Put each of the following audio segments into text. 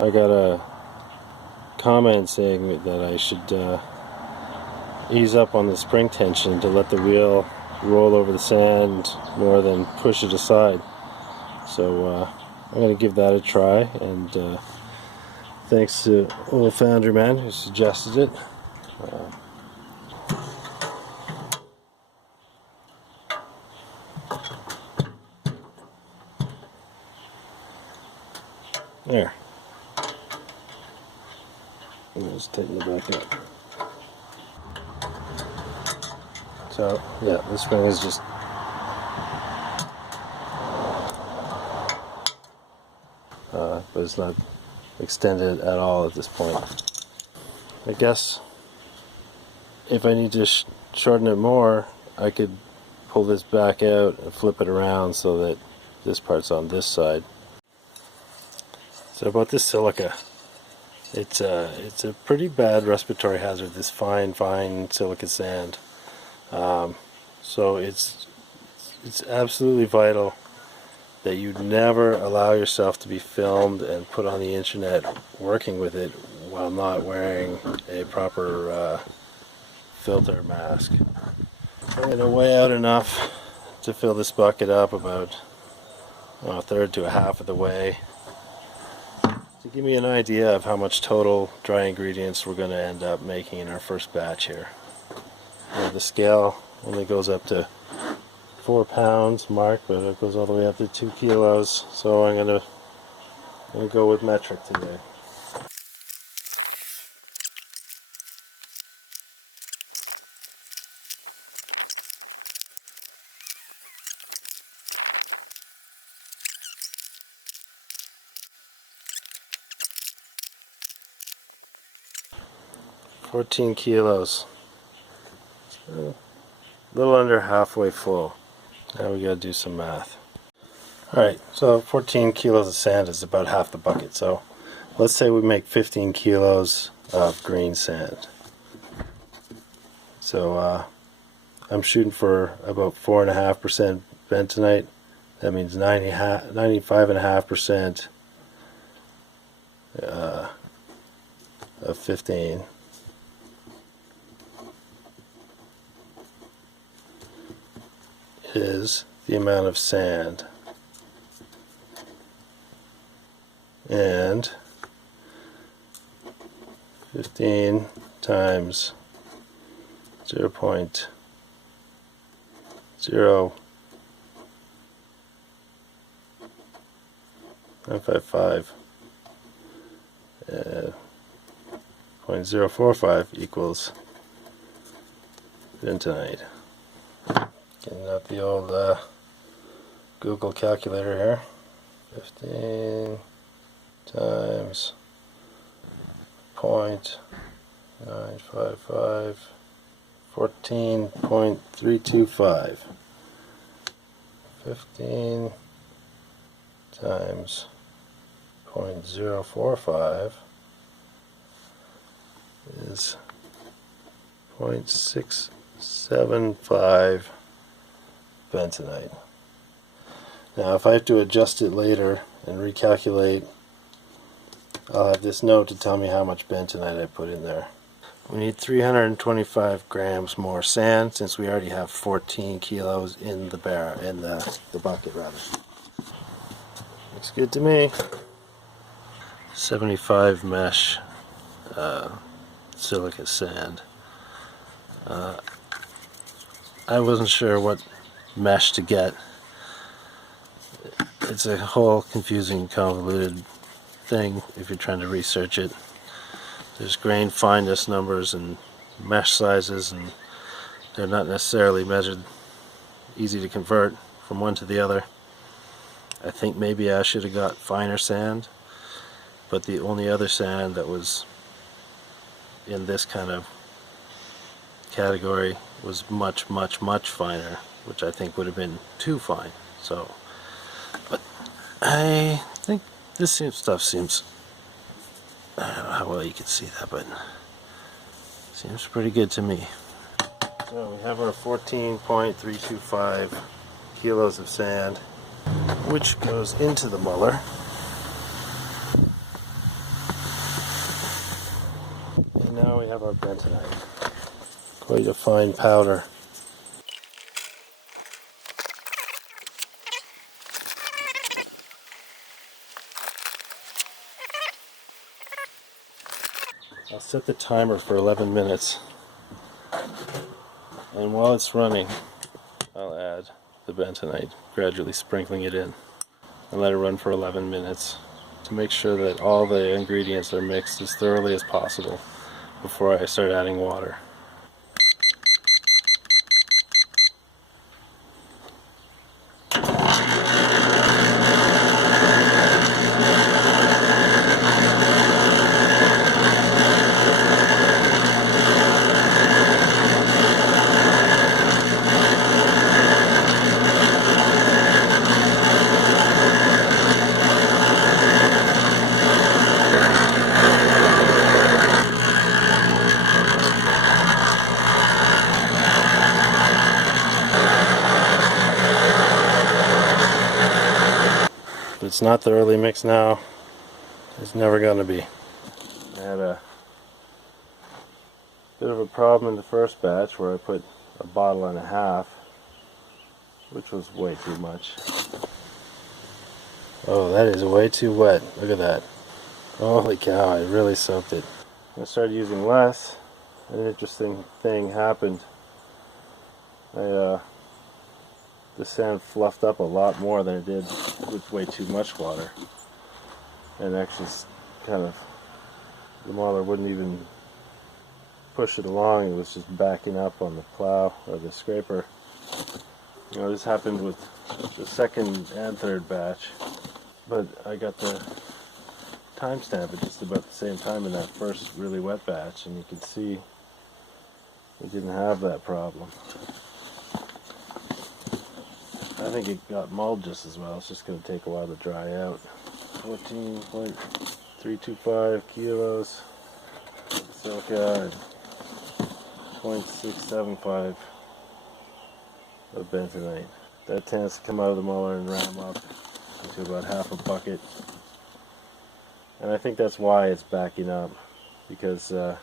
I got a comment saying that I should ease up on the spring tension to let the wheel roll over the sand more than push it aside. So I'm going to give that a try, and thanks to old Foundry Man who suggested it. There. I'm just tighten it back up. So yeah, this spring is just but it's not extended at all at this point. I guess if I need to shorten it more, I could pull this back out and flip it around so that this part's on this side. So about this silica, it's a pretty bad respiratory hazard, this fine silica sand. So it's absolutely vital that you never allow yourself to be filmed and put on the internet working with it while not wearing a proper filter mask. I'm going to weigh out enough to fill this bucket up about a third to a half of the way, to give me an idea of how much total dry ingredients we're going to end up making in our first batch here. The scale only goes up to 4 pounds mark, but it goes all the way up to 2 kilos, so I'm going to go with metric today. $14 kilos. A little under halfway full. Now we gotta do some math. Alright, so 14 kilos of sand is about half the bucket. So let's say we make 15 kilos of green sand. So I'm shooting for about 4.5% bentonite. That means 95.5% of 15. Is the amount of sand, and 15 times 0.0955 0.045 equals bentonite. Getting out the old Google calculator here. 15 times 0.955, 14.325. 15 times 0.045 is 0.675 bentonite. Now if I have to adjust it later and recalculate, I'll have this note to tell me how much bentonite I put in there. We need 325 grams more sand since we already have 14 kilos in the the bucket rather. Looks good to me. 75 mesh silica sand. I wasn't sure what mesh to get. It's a whole confusing, convoluted thing if you're trying to research it. There's grain fineness numbers and mesh sizes, and they're not necessarily measured easy to convert from one to the other. I think maybe I should have got finer sand, but the only other sand that was in this kind of category was much finer, which I think would have been too fine. So, but I think this stuff seems, I don't know how well you can see that, but seems pretty good to me. So we have our 14.325 kilos of sand, which goes into the Muller. now we have our bentonite. Quite a fine powder. I'll set the timer for 11 minutes, and while it's running I'll add the bentonite, gradually sprinkling it in, and let it run for 11 minutes to make sure that all the ingredients are mixed as thoroughly as possible before I start adding water. If it's not thoroughly mixed now, it's never going to be. I had a bit of a problem in the first batch where I put a bottle and a half, which was way too much. Oh, that is way too wet. Look at that. Holy cow, I really soaked it. I started using less, and an interesting thing happened. The sand fluffed up a lot more than it did with way too much water. And actually kind of, the Muller wouldn't even push it along, it was just backing up on the plow or the scraper. You know, this happened with the second and third batch, but I got the timestamp at just about the same time in that first really wet batch, and you can see we didn't have that problem. I think it got mulled just as well. It's just going to take a while to dry out. 14.325 kilos silica, 0.675 of bentonite. That tends to come out of the Muller and ram up into about half a bucket. And I think that's why it's backing up, because earlier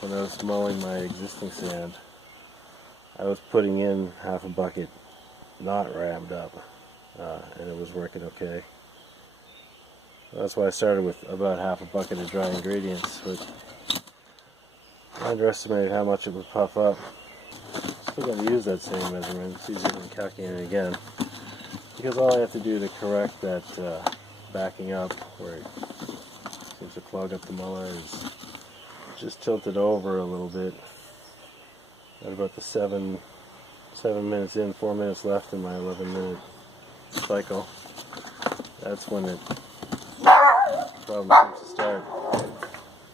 when I was mulling my existing sand, I was putting in half a bucket not rammed up, and it was working okay. That's why I started with about half a bucket of dry ingredients, but I underestimated how much it would puff up. Still going to use that same measurement. It's easier than calculating it again, because all I have to do to correct that backing up where it seems to clog up the Muller is just tilt it over a little bit. At about the 7 minutes in, 4 minutes left in my 11-minute cycle, that's when the problem seems to start.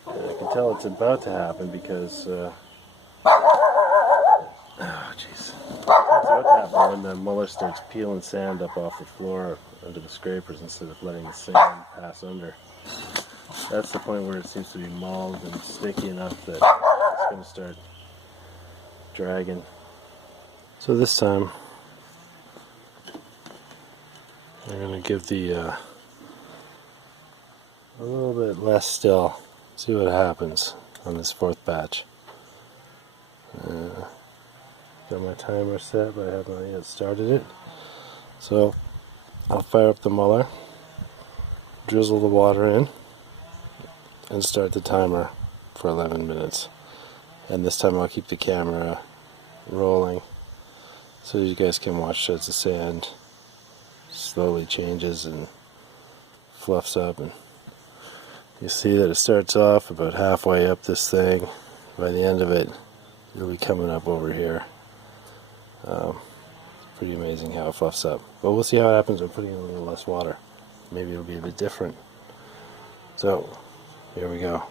And I can tell it's about to happen because it's about to happen when the Muller starts peeling sand up off the floor under the scrapers instead of letting the sand pass under. That's the point where it seems to be mulled and sticky enough that it's going to start dragging. So this time we're going to give the a little bit less still, see what happens on this fourth batch. Got my timer set, but I have not yet started it. So I'll fire up the Muller, drizzle the water in, and start the timer for 11 minutes. And this time I'll keep the camera rolling so you guys can watch as the sand slowly changes and fluffs up, and you see that it starts off about halfway up this thing. By the end of it, it'll be coming up over here. It's pretty amazing how it fluffs up, but we'll see how it happens when putting in a little less water. Maybe it'll be a bit different. So here we go.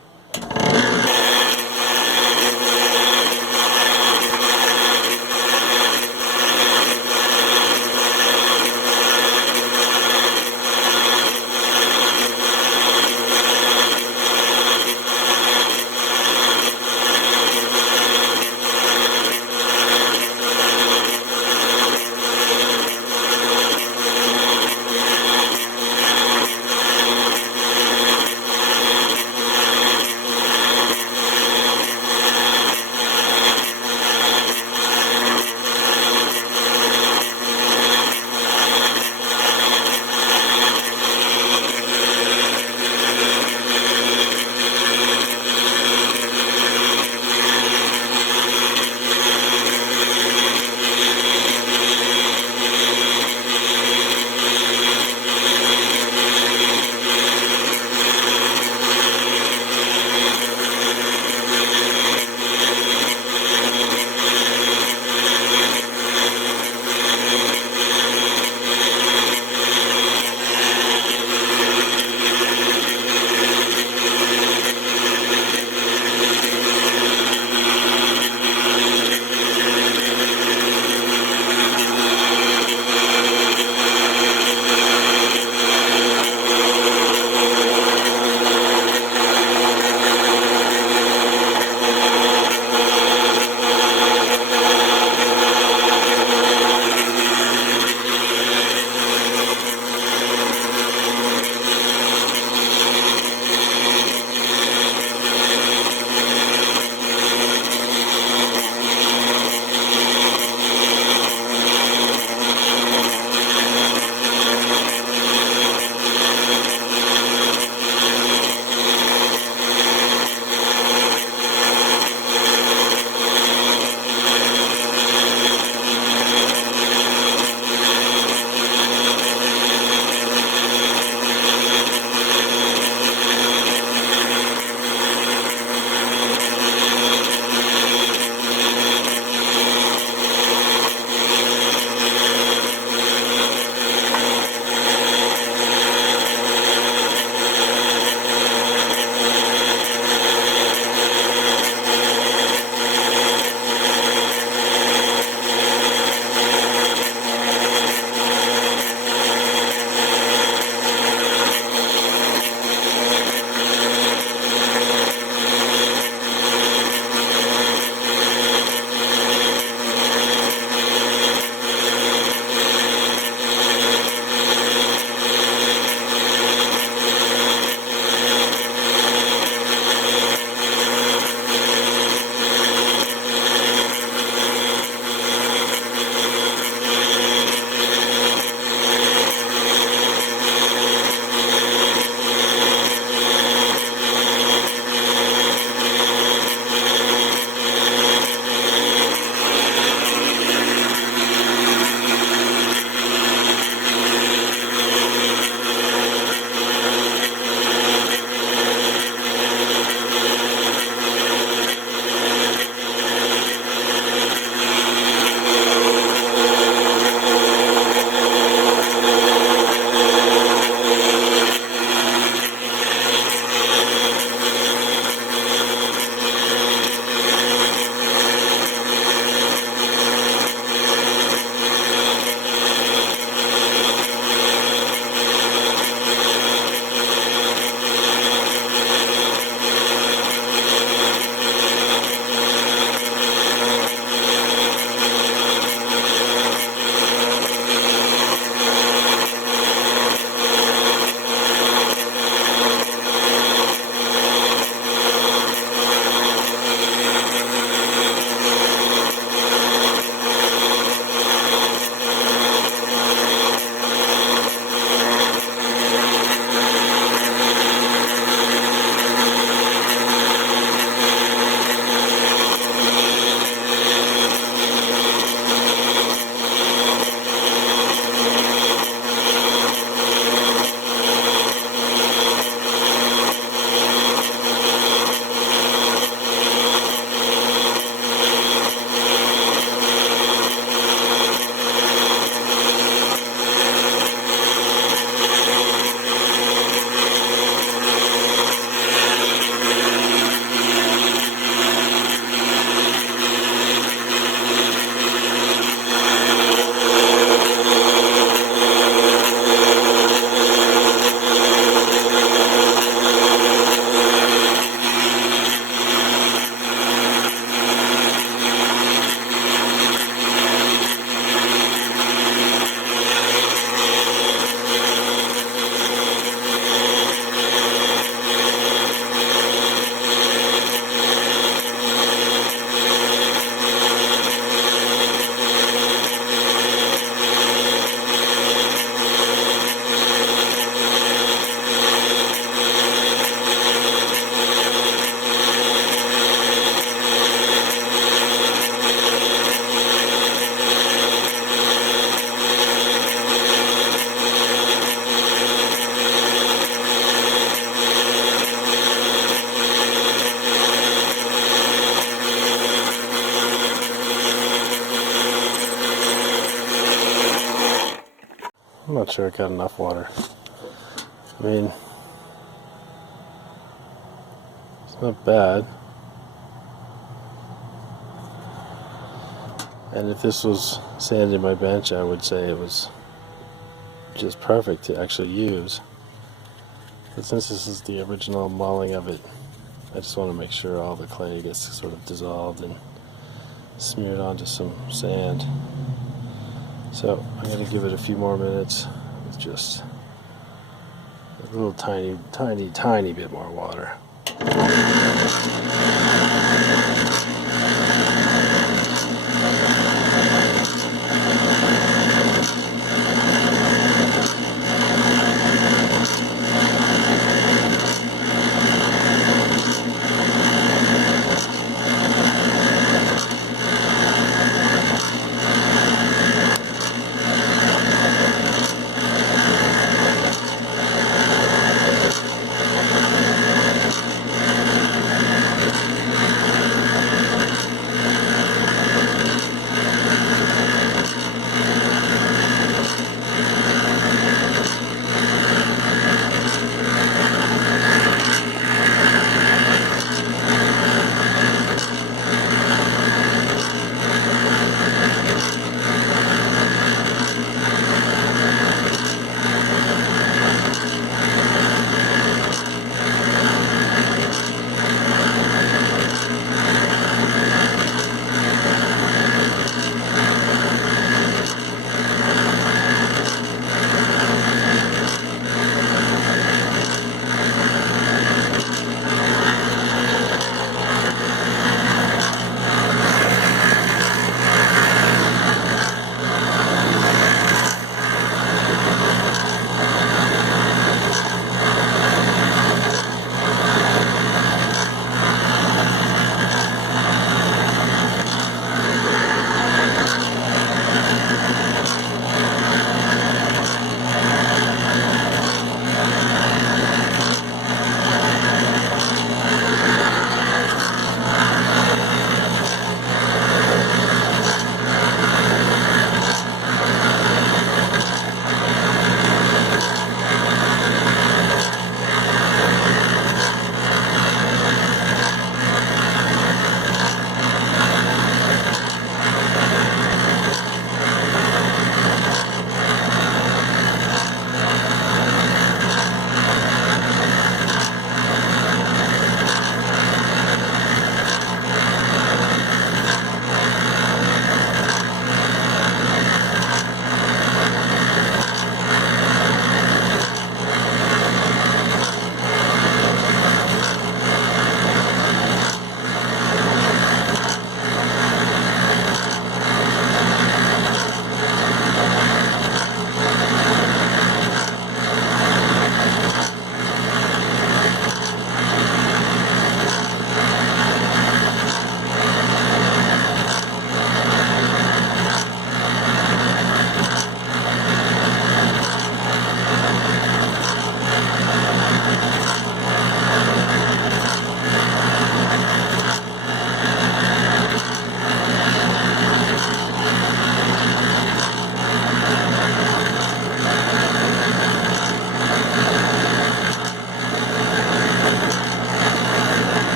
sure it got enough water. I mean, it's not bad. And if this was sand in my bench, I would say it was just perfect to actually use. But since this is the original mulling of it, I just want to make sure all the clay gets sort of dissolved and smeared onto some sand. So I'm going to give it a few more minutes with just a little tiny bit more water.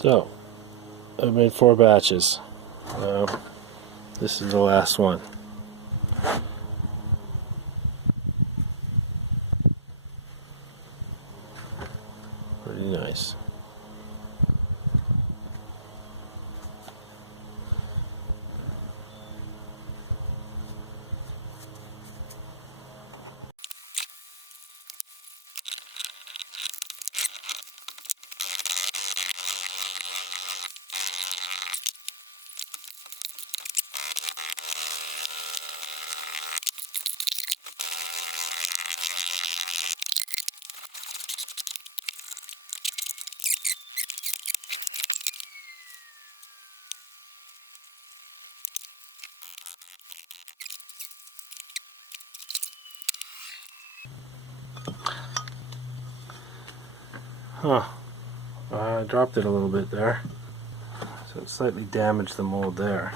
So, I've made 4 batches. This is the last one. Pretty nice. Huh. I dropped it a little bit there. So it slightly damaged the mold there.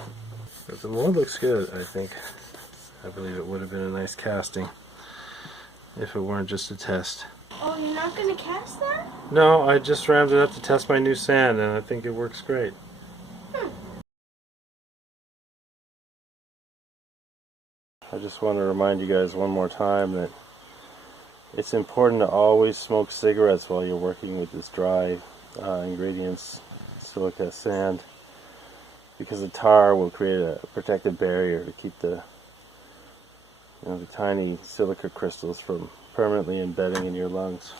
But the mold looks good, I think. I believe it would have been a nice casting if it weren't just a test. Oh, you're not going to cast that? No, I just rammed it up to test my new sand and I think it works great. I just want to remind you guys one more time that it's important to always smoke cigarettes while you're working with this dry ingredients, silica, sand, because the tar will create a protective barrier to keep the tiny silica crystals from permanently embedding in your lungs.